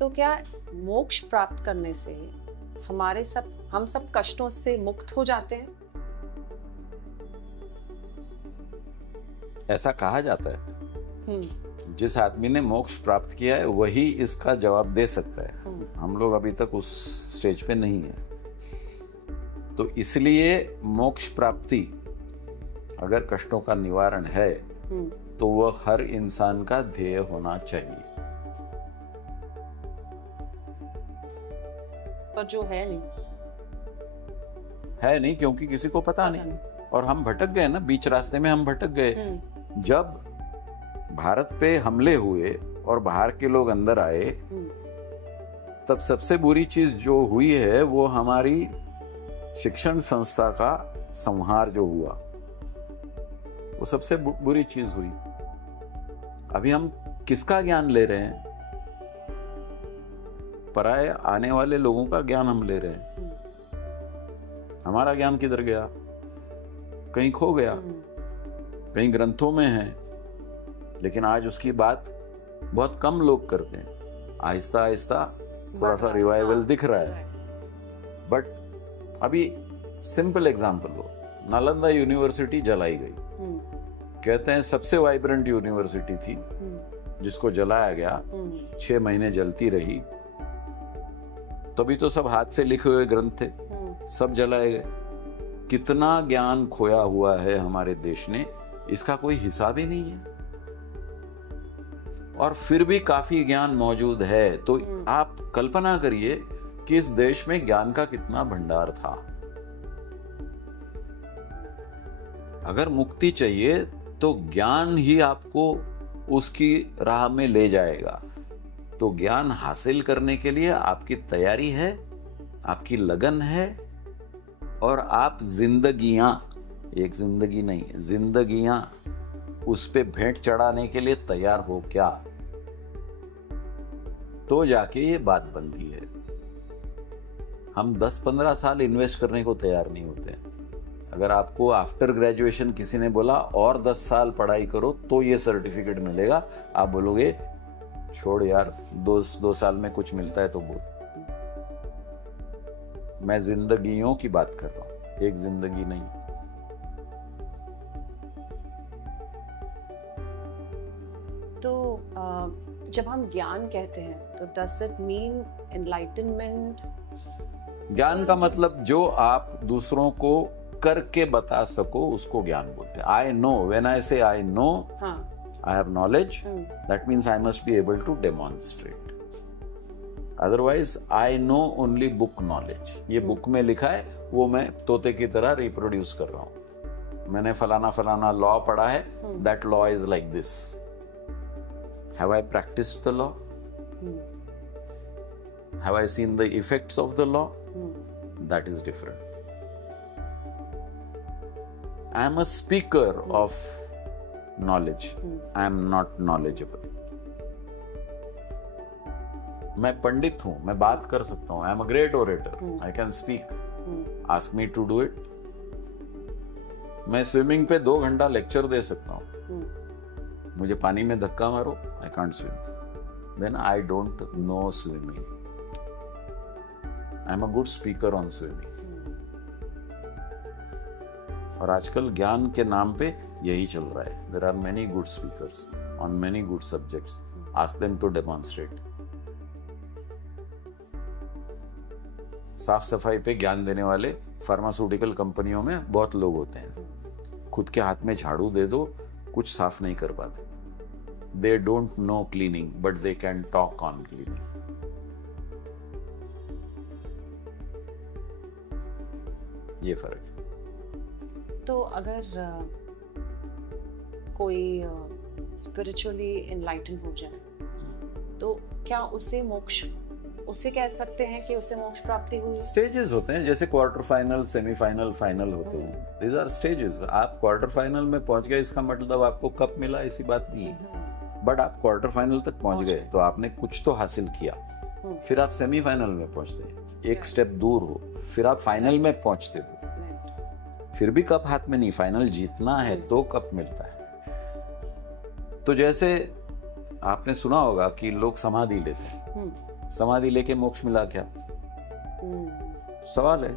तो क्या मोक्ष प्राप्त करने से हम सब कष्टों से मुक्त हो जाते हैं? ऐसा कहा जाता है। जिस आदमी ने मोक्ष प्राप्त किया है वही इसका जवाब दे सकता है। हम लोग अभी तक उस स्टेज पे नहीं है। तो इसलिए मोक्ष प्राप्ति अगर कष्टों का निवारण है तो वह हर इंसान का ध्येय होना चाहिए। पर जो है नहीं, क्योंकि किसी को पता नहीं। और हम भटक गए ना, बीच रास्ते में हम भटक गए। जब भारत पे हमले हुए और बाहर के लोग अंदर आए, तब सबसे बुरी चीज जो हुई है वो हमारी शिक्षण संस्था का संहार जो हुआ, वो सबसे बुरी चीज हुई। अभी हम किसका ज्ञान ले रहे हैं? पराये आने वाले लोगों का ज्ञान हम ले रहे हैं। हमारा ज्ञान किधर गया? कहीं खो गया, कहीं ग्रंथों में है, लेकिन आज उसकी बात बहुत कम लोग करते हैं। आहिस्ता आहिस्ता थोड़ा सा रिवाइवल दिख रहा है। बट अभी सिंपल एग्जांपल लो, नालंदा यूनिवर्सिटी जलाई गई। कहते हैं सबसे वाइब्रेंट यूनिवर्सिटी थी, जिसको जलाया गया। 6 महीने जलती रही, तभी तो सब हाथ से लिखे हुए ग्रंथ थे, सब जलाए गए। कितना ज्ञान खोया हुआ है हमारे देश ने, इसका कोई हिसाब ही नहीं है। और फिर भी काफी ज्ञान मौजूद है। तो आप कल्पना करिए कि इस देश में ज्ञान का कितना भंडार था। अगर मुक्ति चाहिए तो ज्ञान ही आपको उसकी राह में ले जाएगा। तो ज्ञान हासिल करने के लिए आपकी तैयारी है, आपकी लगन है, और आप जिंदगियां, एक जिंदगी नहीं, जिंदगियां उस पे भेंट चढ़ाने के लिए तैयार हो क्या? तो जाके ये बात बनती है। हम 10-15 साल इन्वेस्ट करने को तैयार नहीं होते हैं। अगर आपको आफ्टर ग्रेजुएशन किसी ने बोला और 10 साल पढ़ाई करो तो ये सर्टिफिकेट मिलेगा, आप बोलोगे छोड़ यार, 2 साल में कुछ मिलता है तो बोल। मैं जिंदगियों की बात कर रहा हूं, एक जिंदगी नहीं। तो जब हम ज्ञान कहते हैं तो डज इट मीन एनलाइटनमेंट? ज्ञान का मतलब जो आप दूसरों को करके बता सको उसको ज्ञान बोलते हैं। I know, when I say I know, I have knowledge, that means I must be able to demonstrate. Otherwise I know only book knowledge. ये बुक में लिखा है, वो मैं तोते की तरह रिप्रोड्यूस कर रहा हूं। मैंने फलाना फलाना लॉ पढ़ा है, that law is like this. Have I practiced the law? Have I seen the effects of the law? That is different. I am a speaker of knowledge. I am not knowledgeable. मैं पंडित हूं, मैं बात कर सकता हूं। I am a great orator. I can speak. Ask me to do it. मैं swimming पे 2 घंटा लेक्चर दे सकता हूं। मुझे पानी में धक्का मारो, I can't swim. Then I don't know swimming. I am a good speaker on swimming. और आजकल ज्ञान के नाम पे यही चल रहा है। There are many good speakers on many good subjects. Ask them to demonstrate. साफ सफाई पे ज्ञान देने वाले फार्मास्यूटिकल कंपनियों में बहुत लोग होते हैं। खुद के हाथ में झाड़ू दे दो, कुछ साफ नहीं कर पाते। They don't know cleaning, but they can talk on cleaning. ये फर्क है। तो अगर कोई स्पिरिचुअली एनलाइटन हो जाए, तो क्या उसे कह सकते हैं कि उसे मोक्ष प्राप्ति हुई? स्टेजेस होते हैं, जैसे क्वार्टर फाइनल, सेमीफाइनल, फाइनल होते हैं। These are stages. आप क्वार्टर फाइनल में पहुंच गए, इसका मतलब आपको कप मिला ऐसी बात नहीं है। बट आप क्वार्टर फाइनल तक पहुंच गए तो आपने कुछ तो हासिल किया। फिर आप सेमीफाइनल में पहुंचते हैं, एक स्टेप दूर हो, फिर आप फाइनल में पहुंचते हो। फिर भी कप हाथ में नहीं, फाइनल जीतना है तो कप मिलता है। तो जैसे आपने सुना होगा कि लोग समाधि लेते हैं, समाधि लेके मोक्ष मिला क्या? सवाल है।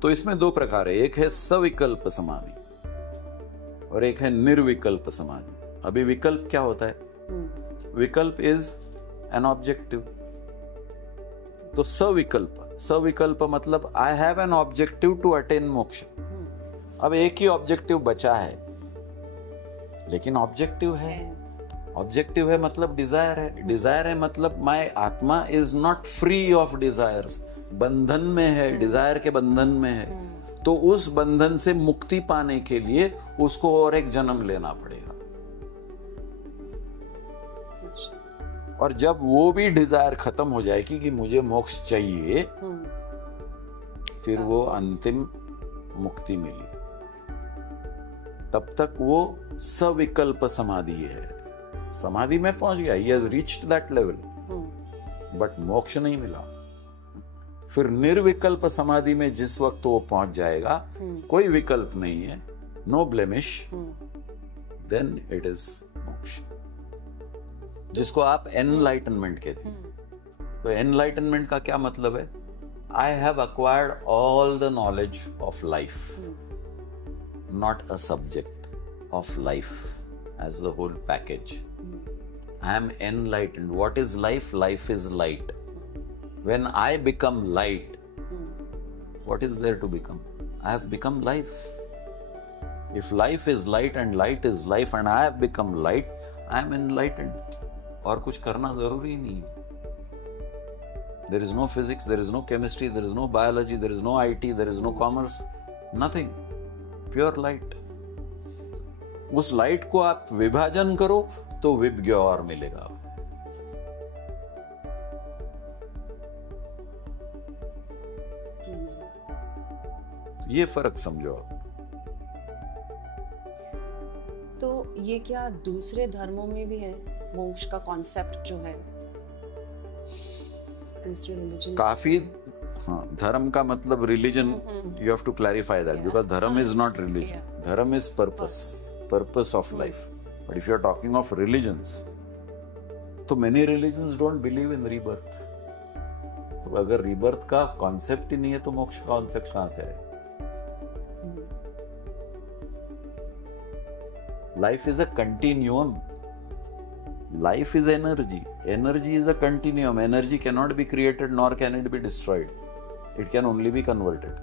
तो इसमें दो प्रकार है, एक है सविकल्प समाधि और एक है निर्विकल्प समाधि। अभी विकल्प क्या होता है? विकल्प इज एन ऑब्जेक्टिव। तो सविकल्प मतलब I have an objective to attain moksha. अब एक ही ऑब्जेक्टिव बचा है, लेकिन ऑब्जेक्टिव है मतलब डिजायर है। डिजायर है मतलब माय आत्मा is not free of desires, बंधन में है, डिजायर के बंधन में है। तो उस बंधन से मुक्ति पाने के लिए उसको और एक जन्म लेना पड़ेगा। और जब वो भी डिजायर खत्म हो जाएगी कि मुझे मोक्ष चाहिए, फिर वो अंतिम मुक्ति मिली। तब तक वो सविकल्प समाधि है। समाधि में पहुंच गया, he has reached that level, but मोक्ष नहीं मिला। फिर निर्विकल्प समाधि में जिस वक्त वो पहुंच जाएगा, कोई विकल्प नहीं है, no blemish, then it is moksha, जिसको आप एनलाइटनमेंट कहते हैं। तो एनलाइटनमेंट का क्या मतलब है? I have acquired all the knowledge of life, not a subject of life as the whole package. I am enlightened. What is life? Life is light. When I become light, what is there to become? I have become life. If life is light and light is life and I have become light, I am enlightened. और कुछ करना जरूरी नहीं है। There is no physics, there is no chemistry, there is no biology, there is no IT, there is no commerce, nothing. Pure light. उस light को आप विभाजन करो तो विज्ञ और मिलेगा। ये फर्क समझो आप। तो ये क्या दूसरे धर्मों में भी है मोक्ष का कॉन्सेप्ट जो है? दूसरे रिलीजन काफी, हाँ, धर्म का मतलब religion, you have to clarify that, because dharma is not religion, dharma is purpose of life. But if you are talking of religions, तो many religions don't believe in rebirth. तो अगर rebirth का concept ही नहीं है तो मोक्ष का concept कहां से आए? Life is a continuum. Life is energy. Energy is a continuum. Energy cannot be created nor can it be destroyed. It can only be converted.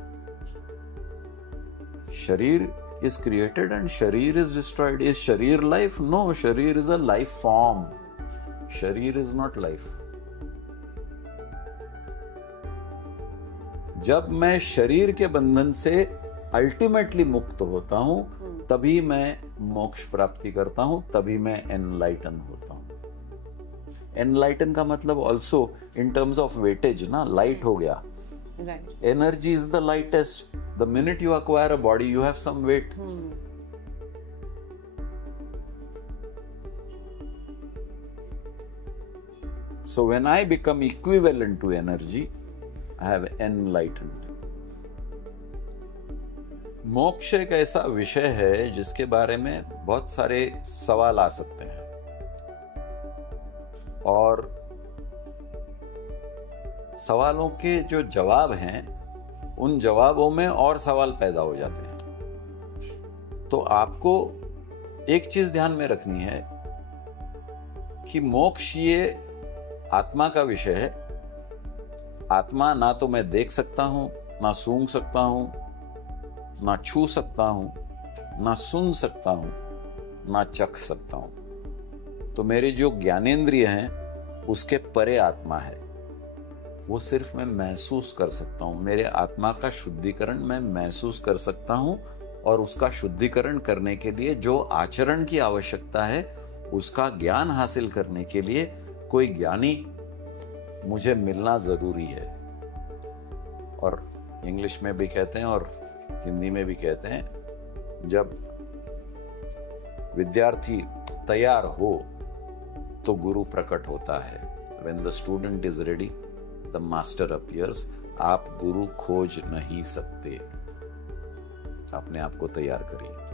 शरीर is created and sharir is destroyed. Is sharir life? No, sharir is a life form. Sharir is not life. जब मैं शरीर के बंधन से ultimately मुक्त होता हूं, तभी मैं मोक्ष प्राप्ति करता हूं, तभी मैं एनलाइटन होता हूं। एनलाइटन का मतलब also in terms of weightage ना, लाइट हो गया। Right. Energy is the lightest. The minute you acquire a body, you have some weight. So when I become equivalent to energy, I have enlightened. मोक्ष एक ऐसा विषय है जिसके बारे में बहुत सारे सवाल आ सकते हैं, और सवालों के जो जवाब हैं, उन जवाबों में और सवाल पैदा हो जाते हैं। तो आपको एक चीज ध्यान में रखनी है कि मोक्ष ये आत्मा का विषय है। आत्मा ना तो मैं देख सकता हूं, ना सूंघ सकता हूं, ना छू सकता हूं, ना सुन सकता हूं, ना चख सकता हूं। तो मेरे जो ज्ञानेंद्रिय हैं उसके परे आत्मा है। वो सिर्फ मैं महसूस कर सकता हूं। मेरे आत्मा का शुद्धिकरण मैं महसूस कर सकता हूं, और उसका शुद्धिकरण करने के लिए जो आचरण की आवश्यकता है, उसका ज्ञान हासिल करने के लिए कोई ज्ञानी मुझे मिलना जरूरी है। और इंग्लिश में भी कहते हैं और हिंदी में भी कहते हैं, जब विद्यार्थी तैयार हो तो गुरु प्रकट होता है। When the student is ready, the master appears. आप गुरु खोज नहीं सकते, अपने आप को तैयार करिए।